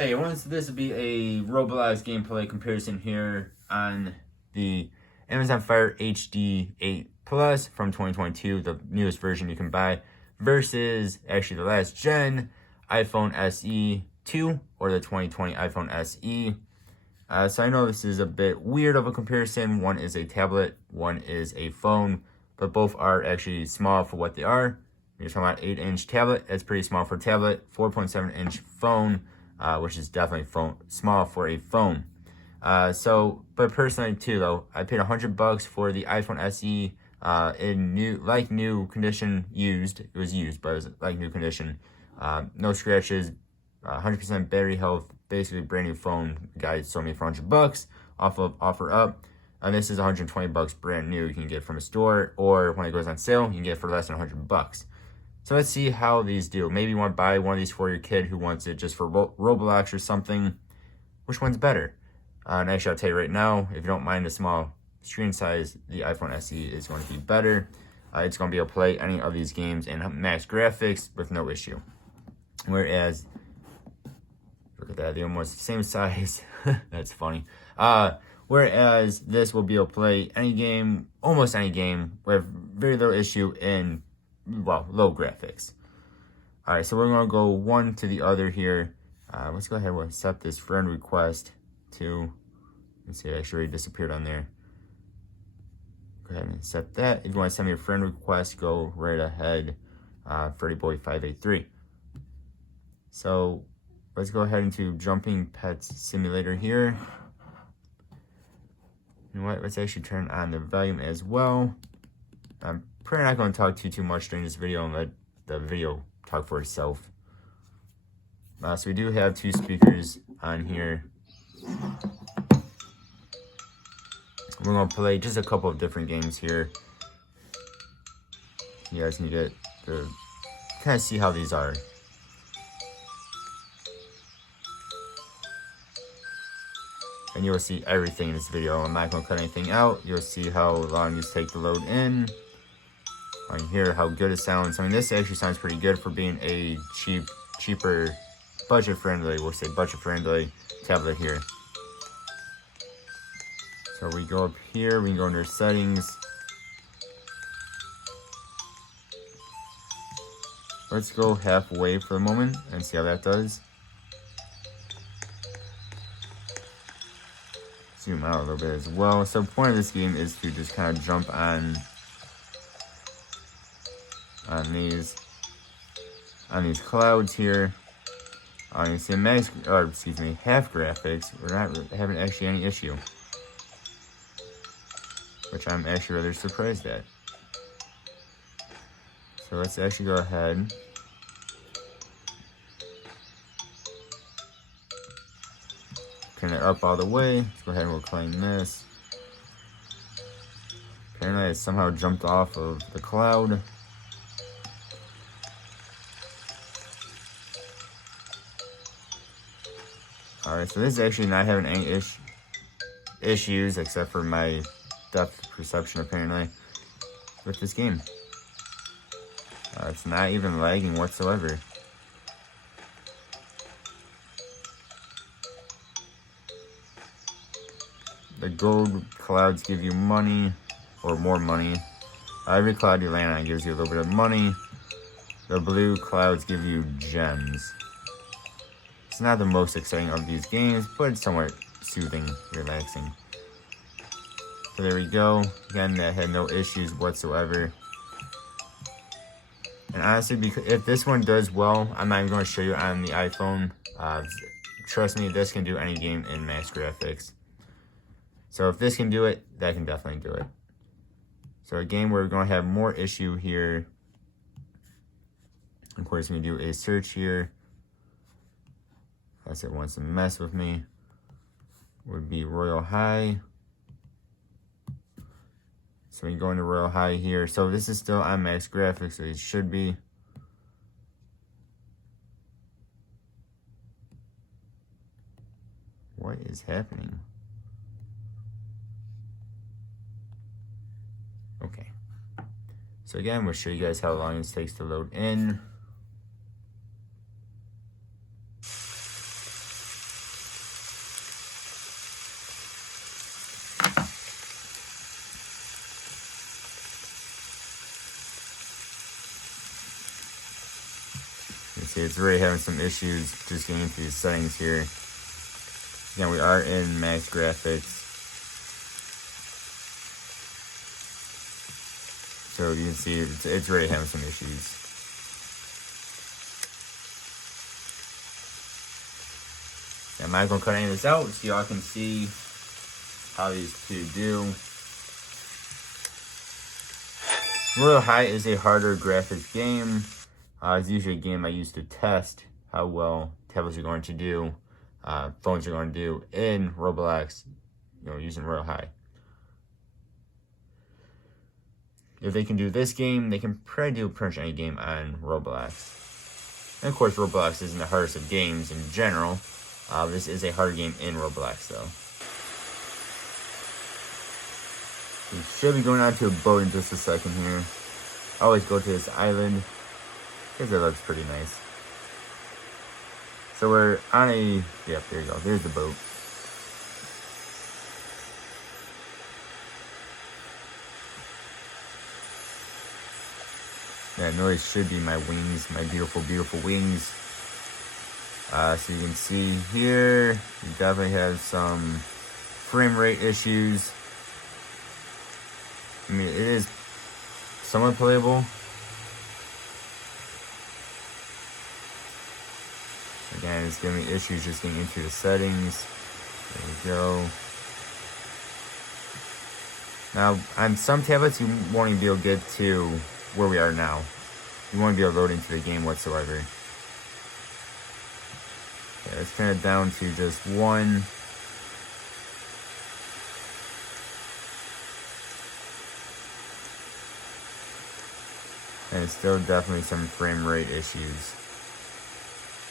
Hey, this will be a Roblox gameplay comparison here on the Amazon Fire HD8 Plus from 2022, the newest version you can buy, versus actually the last gen iPhone SE 2 or the 2020 iPhone SE. So I know this is a bit weird of a comparison. One is a tablet, one is a phone, but both are actually small for what they are. You're talking about 8-inch tablet. It's pretty small for a tablet. 4.7-inch phone, which is definitely small for a phone. But personally too, though, I paid $100 for the iPhone SE in new condition, used. It was used, but it was like new condition. No scratches, 100% battery health, basically brand new phone. The guy sold me for $100 off of OfferUp. And this is $120 brand new. You can get from a store, or when it goes on sale, you can get it for less than $100. So let's see how these do. Maybe you want to buy one of these for your kid who wants it just for Roblox or something. Which one's better? And actually, I'll tell you right now, if you don't mind the small screen size, the iPhone SE is going to be better. It's going to be able to play any of these games in max graphics with no issue. Whereas, look at that, they're almost the same size. That's funny. Whereas this will be able to play any game, almost any game, with very little issue in low graphics. Alright, so we're going to go one to the other here. Let's go ahead and accept this friend request to, let's see, it actually disappeared on there. Go ahead and accept that. If you want to send me a friend request, go right ahead, FreddyBoy583. So let's go ahead into Jumping Pets Simulator here. You know what, let's actually turn on the volume as well. I'm probably not going to talk too much during this video and let the video talk for itself. So we do have two speakers on here. We're going to play just a couple of different games here. You guys need to kind of see how these are. And you'll see everything in this video. I'm not going to cut anything out. You'll see how long these take to load in. I hear how good it sounds. I mean, this actually sounds pretty good for being a cheaper, budget-friendly, we'll say budget-friendly tablet here. So we go up here, we can go under settings. Let's go halfway for a moment and see how that does. Zoom out a little bit as well. So the point of this game is to just kind of jump on these clouds here. You see half graphics. We're not having actually any issue, which I'm actually rather surprised at. So let's actually go ahead. Turn it up all the way. Let's go ahead and we'll claim this. Apparently it somehow jumped off of the cloud. Alright, so this is actually not having any issues except for my depth perception apparently with this game. It's not even lagging whatsoever. The gold clouds give you money, or more money. Every cloud you land on gives you a little bit of money. The blue clouds give you gems. It's not the most exciting of these games, but it's somewhat soothing, relaxing. So there we go. Again, that had no issues whatsoever. And honestly, because if this one does well, I'm not even going to show you on the iPhone. Trust me, this can do any game in max graphics. So if this can do it, that can definitely do it. So a game where we're going to have more issue here. Of course, we do a search here. Unless it wants to mess with me. Would be Royal High. So we go into Royal High here. So this is still on max graphics, so it should be. What is happening? Okay. So again, we'll show you guys how long this takes to load in. see it's already having some issues just getting into these settings here. Again, we are in max graphics. So you can see it's already having some issues. I'm not going to cut any of this out so y'all can see how these two do. Royal High is a harder graphics game. It's usually a game I use to test how well tablets are going to do, phones are going to do in Roblox, using Royal High. If they can do this game, they can probably do pretty much any game on Roblox. And of course, Roblox isn't the hardest of games in general. This is a hard game in Roblox, though. We should be going on to a boat in just a second here. I always go to this island because it looks pretty nice. So we're on a... Yep, there you go. There's the boat. That noise should be my wings, my beautiful, beautiful wings. So you can see here, you definitely have some frame rate issues. I mean, it is somewhat playable. Again, it's giving me issues just getting into the settings. There we go. Now, on some tablets, you won't even be able to get to where we are now. You won't be able to load into the game whatsoever. Okay, let's turn it down to just one. And it's still definitely some frame rate issues.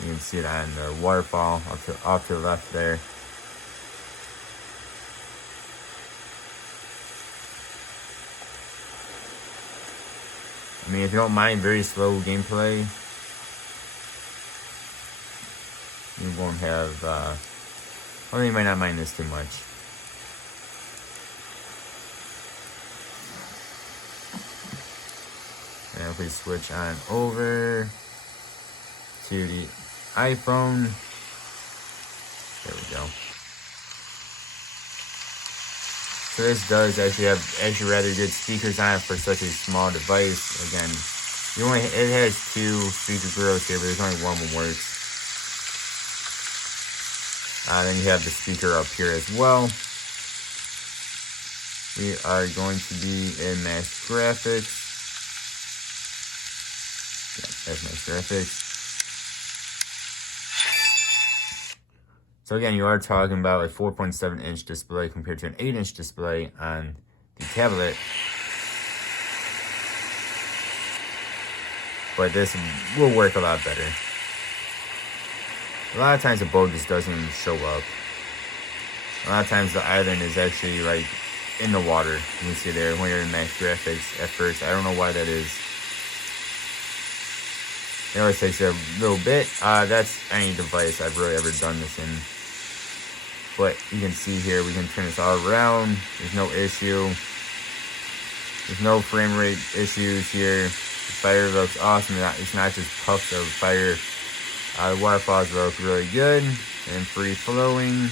You can see it on the waterfall off to the left there. I mean, if you don't mind very slow gameplay, you won't have, well, you might not mind this too much. And if we switch on over to the iPhone, there we go. So this does actually have rather good speakers on it for such a small device. Again, it has two speaker grills here, but there's only one that works. Then you have the speaker up here as well. We are going to be in max graphics. Yeah, that's max graphics. So again, you are talking about a 4.7-inch display compared to an 8-inch display on the tablet. But this will work a lot better. A lot of times the boat just doesn't even show up. A lot of times the island is actually like in the water. You can see there when you're in max graphics at first. I don't know why that is. It always takes a little bit. That's any device I've really ever done this in. But you can see here, we can turn this all around. There's no issue. There's no frame rate issues here. The fire looks awesome. It's not just puffs of fire. The waterfalls look really good and free flowing.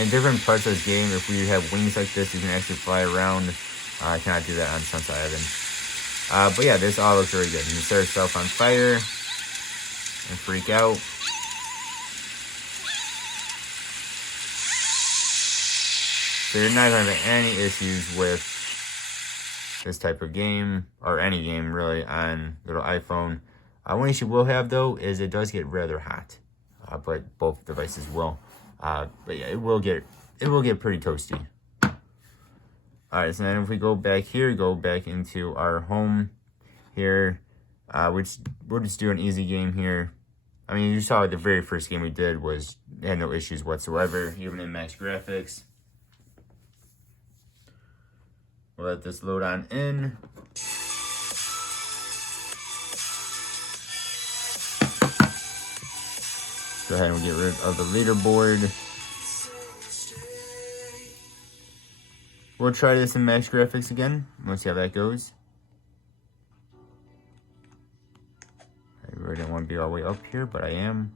In different parts of this game, if we have wings like this, you can actually fly around. I cannot do that on Sunset Island. But yeah, this all looks really good. You can set yourself on fire and freak out. So you're not going to have any issues with this type of game, or any game really, on little iPhone. One issue we'll have though is it does get rather hot, but both devices will. But yeah, it will get pretty toasty. Alright, so then if we go back here, go back into our home here, we'll just do an easy game here. I mean, you saw the very first game we did had no issues whatsoever, even in max graphics. We'll let this load on in. Go ahead and get rid of the leaderboard. We'll try this in max graphics again. Let's see how that goes. really didn't want to be all the way up here, but I am.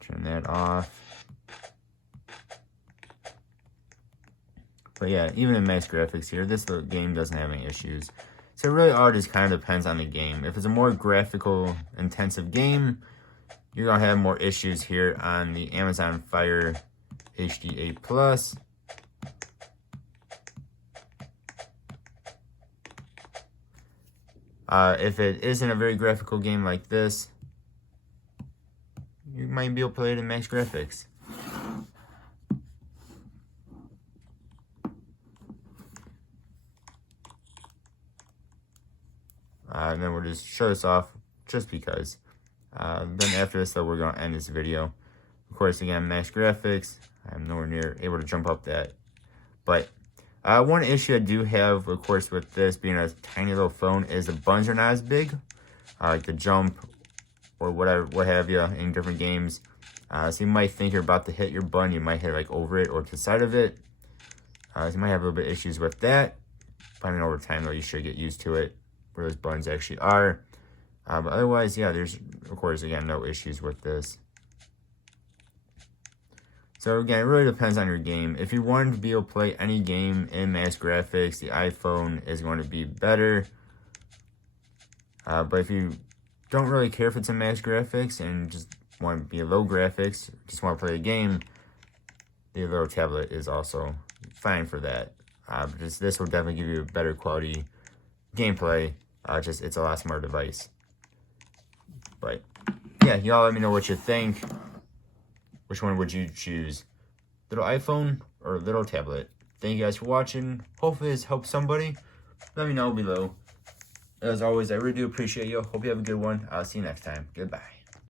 Turn that off. But yeah, even in max graphics here, this game doesn't have any issues. So it really all just kind of depends on the game. If it's a more graphical intensive game, you're going to have more issues here on the Amazon Fire HD8 Plus. If it isn't a very graphical game like this, you might be able to play it in max graphics. And then we'll just show this off just because. Then after this, though, we're going to end this video. Of course, again, max graphics. I'm nowhere near able to jump up that. But one issue I do have, of course, with this being a tiny little phone is the buttons are not as big. Like the jump or whatever, what have you, in different games. So you might think you're about to hit your button. You might hit like over it or to the side of it. So you might have a little bit of issues with that. But I mean, over time, though, you should get used to it, where those buttons actually are. But otherwise, yeah, there's, of course, again, no issues with this. So again, it really depends on your game. If you want to be able to play any game in max graphics, the iPhone is going to be better. But if you don't really care if it's in max graphics and just want to be low graphics, just want to play a game, the little tablet is also fine for that. Just this will definitely give you a better quality gameplay. Just it's a lot smarter device. But yeah, y'all let me know what you think. Which one would you choose? Little iPhone or little tablet? Thank you guys for watching. Hopefully this helps somebody. Let me know below. As always, I really do appreciate you. Hope you have a good one. I'll see you next time. Goodbye.